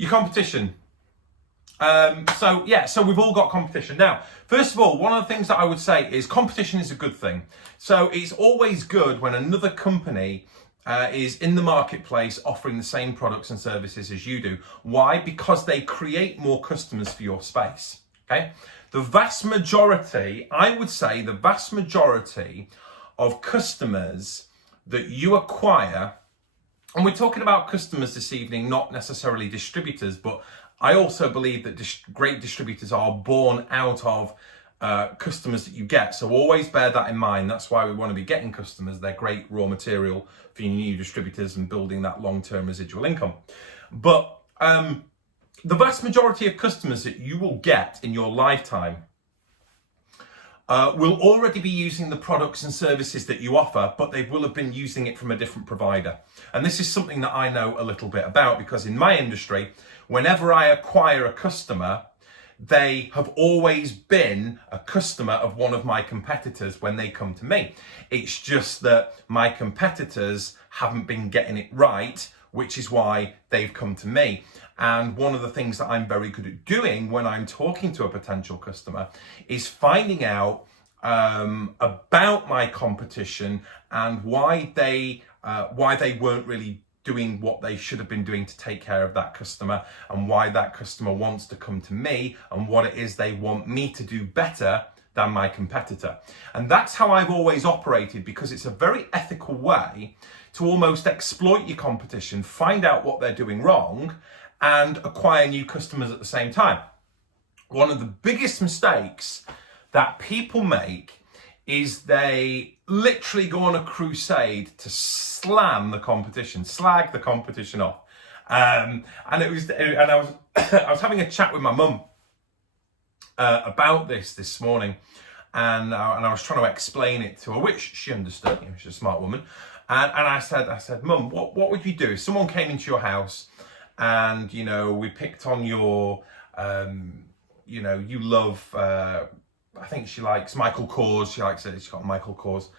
Your competition. So we've all got competition. Now, first of all, one of the things that I would say is competition is a good thing. So it's always good when another company is in the marketplace offering the same products and services as you do. Why? Because they create more customers for your space. Okay? The vast majority, I would say the vast majority of customers that you acquire, and we're talking about customers this evening, not necessarily distributors, but I also believe that great distributors are born out of customers that you get. So always bear that in mind. That's why we want to be getting customers. They're great raw material for your new distributors and building that long-term residual income. But the vast majority of customers that you will get in your lifetime will already be using the products and services that you offer, but they will have been using it from a different provider. And this is something that I know a little bit about, because in my industry, whenever I acquire a customer, they have always been a customer of one of my competitors when they come to me. It's just that my competitors haven't been getting it right, which is why they've come to me. And one of the things that I'm very good at doing when I'm talking to a potential customer is finding out about my competition and why they weren't really doing what they should have been doing to take care of that customer, and why that customer wants to come to me, and what it is they want me to do better than my competitor. And that's how I've always operated, because it's a very ethical way to almost exploit your competition, find out what they're doing wrong, and acquire new customers at the same time. One of the biggest mistakes that people make is they literally go on a crusade to slam the competition, slag the competition off. And I was having a chat with my mum about this morning, and I was trying to explain it to her, which she understood. She's a smart woman. And I said, Mum, what would you do if someone came into your house and, we picked on your, you love, I think she likes Michael Kors. She likes it. She's got a Michael Kors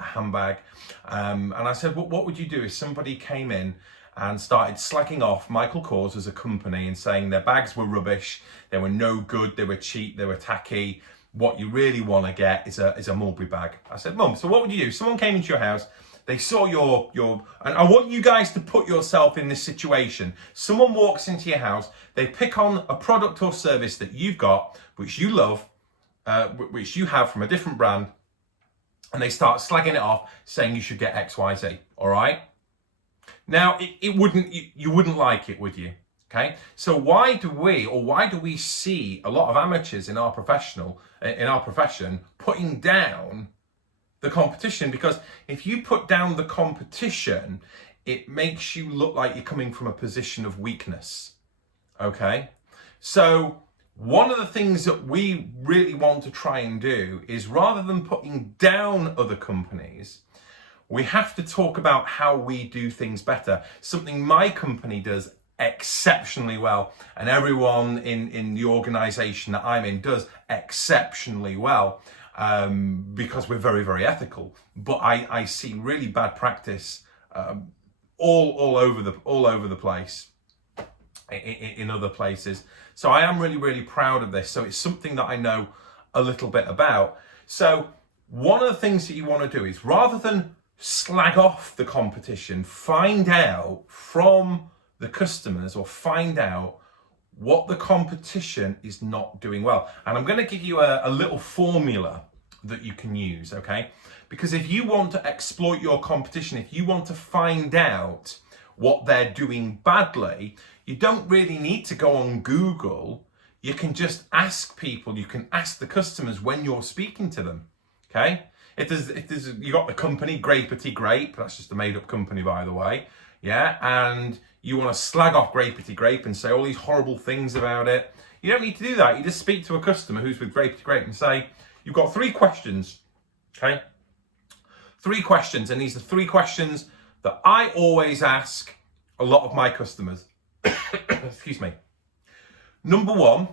handbag. And I said, what would you do if somebody came in and started slagging off Michael Kors as a company and saying their bags were rubbish, they were no good, they were cheap, they were tacky. What you really want to get is a Mulberry bag. I said, Mum, so what would you do? Someone came into your house, they saw your, and I want you guys to put yourself in this situation. Someone walks into your house, they pick on a product or service that you've got, which you love, which you have from a different brand, and they start slagging it off, saying you should get X, Y, Z. All right. Now, you wouldn't like it, would you? Okay. So why do we see a lot of amateurs in our profession putting down the competition? Because if you put down the competition, it makes you look like you're coming from a position of weakness. Okay. So one of the things that we really want to try and do is, rather than putting down other companies, we have to talk about how we do things better. Something my company does exceptionally well, and everyone in the organisation that I'm in does exceptionally well, because we're very, very ethical. But I see really bad practice all over the place in other places. So I am really, really proud of this. So it's something that I know a little bit about. So one of the things that you want to do is, rather than slag off the competition, find out from the customers, or find out what the competition is not doing well. And I'm going to give you a little formula that you can use, okay? Because if you want to exploit your competition, if you want to find out what they're doing badly, you don't really need to go on Google. You can just ask people. You can ask the customers when you're speaking to them. Okay? If there's you got the company Grapety Grape, that's just a made-up company, by the way. Yeah, and you want to slag off Grapety Grape and say all these horrible things about it, you don't need to do that. You just speak to a customer who's with Grapety Grape and say, you've got 3 questions. Okay? 3 questions, and these are 3 questions that I always ask a lot of my customers. Excuse me. Number 1,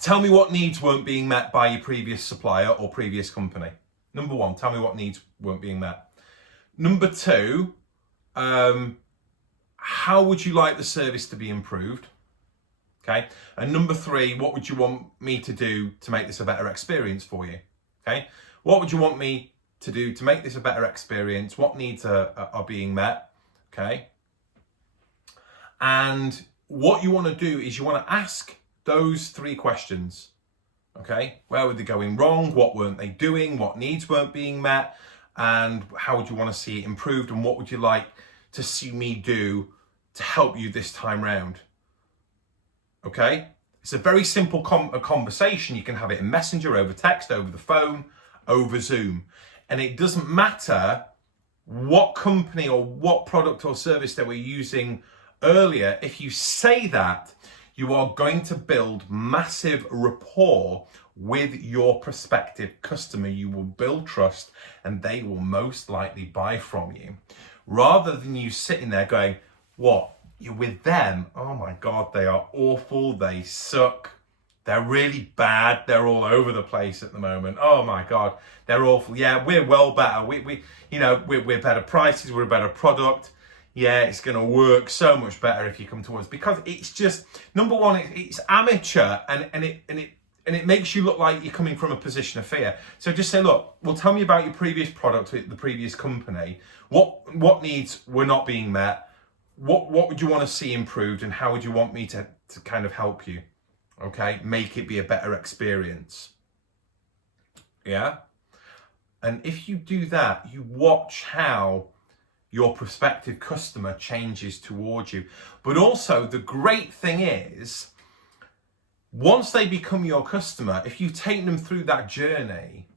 tell me what needs weren't being met by your previous supplier or previous company. Number 1, tell me what needs weren't being met. Number 2, how would you like the service to be improved? Okay. And number 3, what would you want me to do to make this a better experience for you? Okay. What would you want me to do to make this a better experience? What needs are being met? Okay. And what you want to do is you want to ask those 3 questions. Okay. Where were they going wrong? What weren't they doing? What needs weren't being met? And how would you want to see it improved? And what would you like to see me do to help you this time round? Okay, it's a very simple conversation. You can have it in Messenger, over text, over the phone, over Zoom. And it doesn't matter what company or what product or service they were using earlier. If you say that, you are going to build massive rapport with your prospective customer. You will build trust and they will most likely buy from you. Rather than you sitting there going, what? You're with them? Oh my God, they are awful. They suck. They're really bad. They're all over the place at the moment. Oh my God, they're awful. Yeah, we're well better. We're better prices. We're a better product. Yeah, it's going to work so much better if you come to us, because it's just, number one, it's amateur and it makes you look like you're coming from a position of fear. So just say, look, well, tell me about your previous product with the previous company. What needs were not being met? What would you want to see improved, and how would you want me to kind of help you? Okay, make it be a better experience. Yeah. And if you do that, you watch how your prospective customer changes towards you. But also the great thing is, once they become your customer, if you take them through that journey,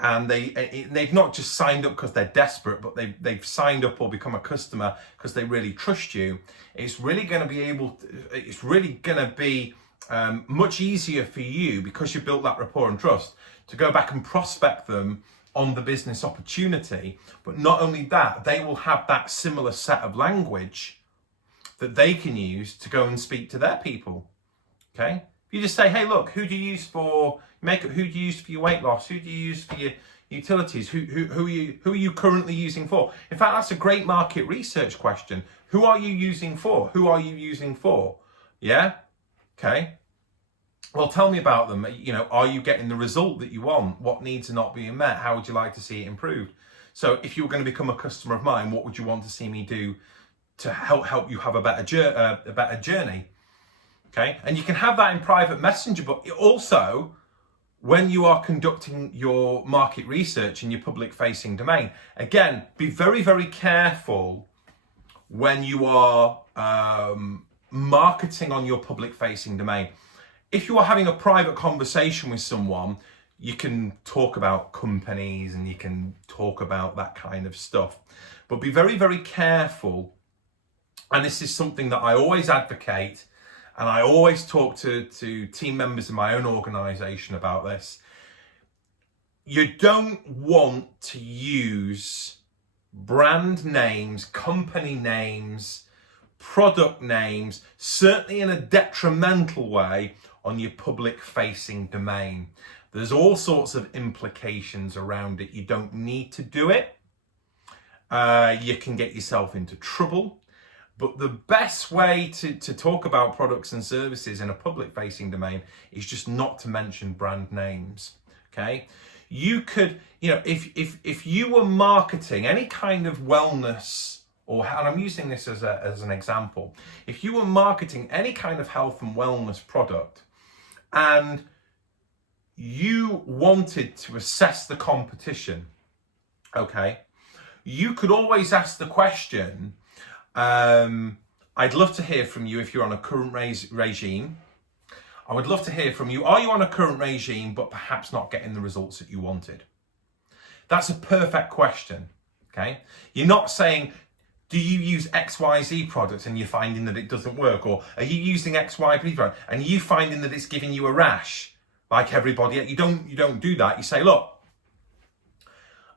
and they've not just signed up because they're desperate, but they've signed up or become a customer because they really trust you, it's really going to be much easier for you, because you built that rapport and trust, to go back and prospect them on the business opportunity. But not only that, they will have that similar set of language that they can use to go and speak to their people. Okay. You just say, hey, look, who do you use for makeup? Who do you use for your weight loss? Who do you use for your utilities? Who are you currently using for? In fact, that's a great market research question. Who are you using for? Who are you using for? Yeah. Okay. Well, tell me about them. Are you getting the result that you want? What needs are not being met? How would you like to see it improved? So if you were going to become a customer of mine, what would you want to see me do to help you have a better journey? Okay, and you can have that in private messenger, but also when you are conducting your market research in your public facing domain, again, be very, very careful when you are marketing on your public facing domain. If you are having a private conversation with someone, you can talk about companies and you can talk about that kind of stuff, but be very, very careful. And this is something that I always advocate. And I always talk to team members in my own organization about this. You don't want to use brand names, company names, product names, certainly in a detrimental way, on your public facing domain. There's all sorts of implications around it. You don't need to do it. You can get yourself into trouble. But the best way to talk about products and services in a public facing domain is just not to mention brand names. Okay. You could, if you were marketing any kind of wellness, and I'm using this as an example, if you were marketing any kind of health and wellness product and you wanted to assess the competition, okay, you could always ask the question, I'd love to hear from you if you're on a current regime. I would love to hear from you. Are you on a current regime, but perhaps not getting the results that you wanted? That's a perfect question. Okay. You're not saying, do you use XYZ products and you're finding that it doesn't work? Or are you using XYZ product and you finding that it's giving you a rash like everybody else? You don't do that. You say, look,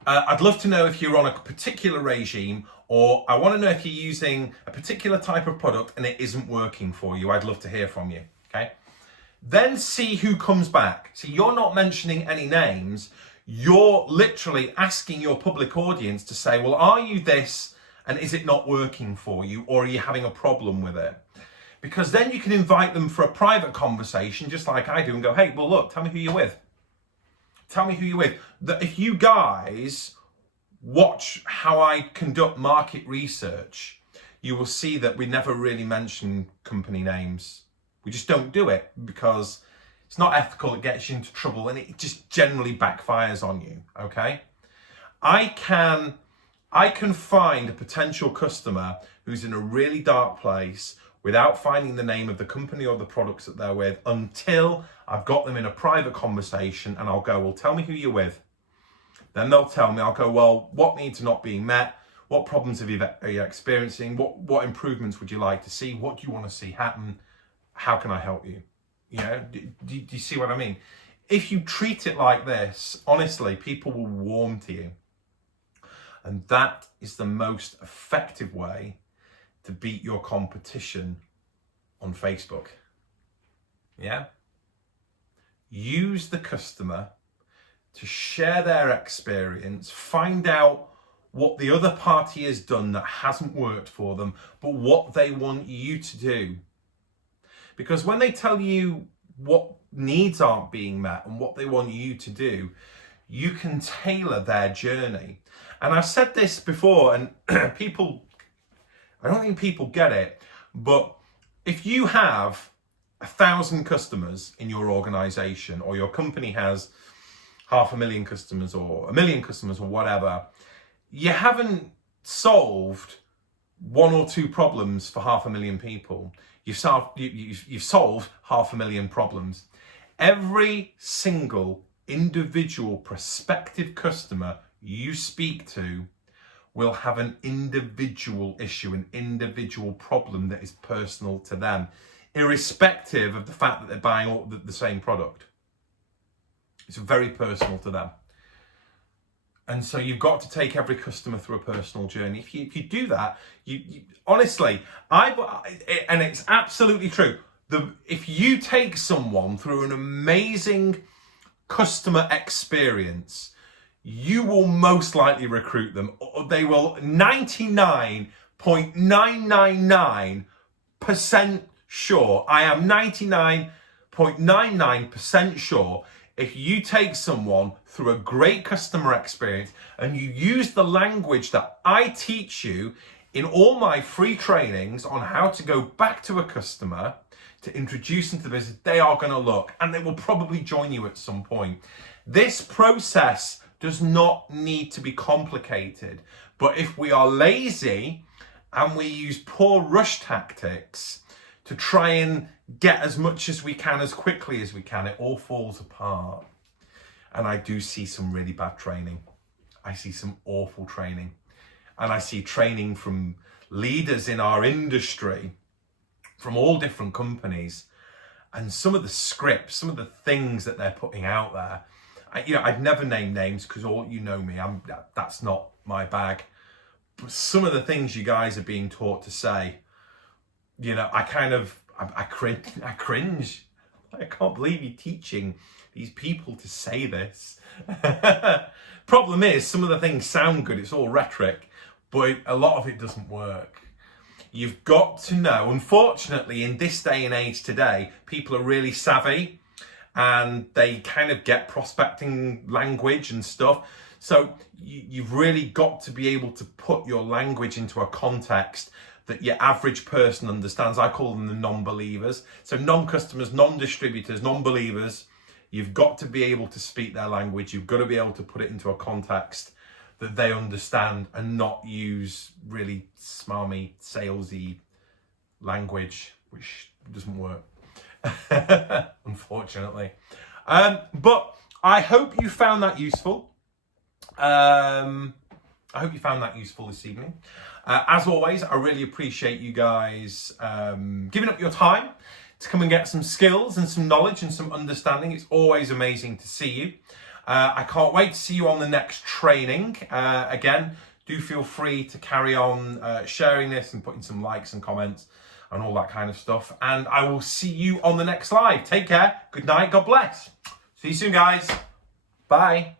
I'd love to know if you're on a particular regime, or I want to know if you're using a particular type of product and it isn't working for you. I'd love to hear from you. Okay. Then see who comes back. So you're not mentioning any names. You're literally asking your public audience to say, well, are you this And is it not working for you, or are you having a problem with it? Because then you can invite them for a private conversation, just like I do, and go, hey, well, look, tell me who you're with. Tell me who you're with. That if you guys watch how I conduct market research, you will see that we never really mention company names. We just don't do it because it's not ethical, it gets you into trouble, and it just generally backfires on you, okay? I can find a potential customer who's in a really dark place without finding the name of the company or the products that they're with until I've got them in a private conversation, and I'll go, well, tell me who you're with. Then they'll tell me, I'll go, well, what needs are not being met? What problems are you experiencing? What improvements would you like to see? What do you want to see happen? How can I help you? You know, do you see what I mean? If you treat it like this, honestly, people will warm to you. And that is the most effective way to beat your competition on Facebook. Yeah? Use the customer to share their experience, find out what the other party has done that hasn't worked for them, but what they want you to do. Because when they tell you what needs aren't being met and what they want you to do, you can tailor their journey. And I've said this before, and I don't think people get it, but if you have 1,000 customers in your organization, or your company has 500,000 customers or 1 million customers or whatever, you haven't solved 1 or 2 problems for 500,000 people. You've solved 500,000 problems. Every single individual prospective customer you speak to will have an individual issue, an individual problem that is personal to them, irrespective of the fact that they're buying all the same product. It's very personal to them. And so you've got to take every customer through a personal journey. If you do that, you honestly, and it's absolutely true. If you take someone through an amazing customer experience, you will most likely recruit them. They will 99.999% sure. I am 99.99% sure. If you take someone through a great customer experience and you use the language that I teach you in all my free trainings on how to go back to a customer to introduce them to the business, they are going to look, and they will probably join you at some point. This process does not need to be complicated, but if we are lazy and we use poor rush tactics to try and get as much as we can as quickly as we can, it all falls apart. And I do see some really bad training. I see some awful training. And I see training from leaders in our industry, from all different companies. And some of the scripts, some of the things that they're putting out there, I'd never name names because all you know me, that's not my bag. But some of the things you guys are being taught to say, I cringe. I can't believe you're teaching these people to say this. Problem is, some of the things sound good, it's all rhetoric, but a lot of it doesn't work. You've got to know, unfortunately, in this day and age today, people are really savvy and they kind of get prospecting language and stuff. So you've really got to be able to put your language into a context that your average person understands. I call them the non-believers. So non-customers, non-distributors, non-believers, you've got to be able to speak their language. You've got to be able to put it into a context that they understand and not use really smarmy, salesy language, which doesn't work, unfortunately. But I hope you found that useful. This evening. As always, I really appreciate you guys giving up your time to come and get some skills and some knowledge and some understanding. It's always amazing to see you. I can't wait to see you on the next training. Again, do feel free to carry on sharing this and putting some likes and comments and all that kind of stuff. And I will see you on the next live. Take care. Good night. God bless. See you soon, guys. Bye.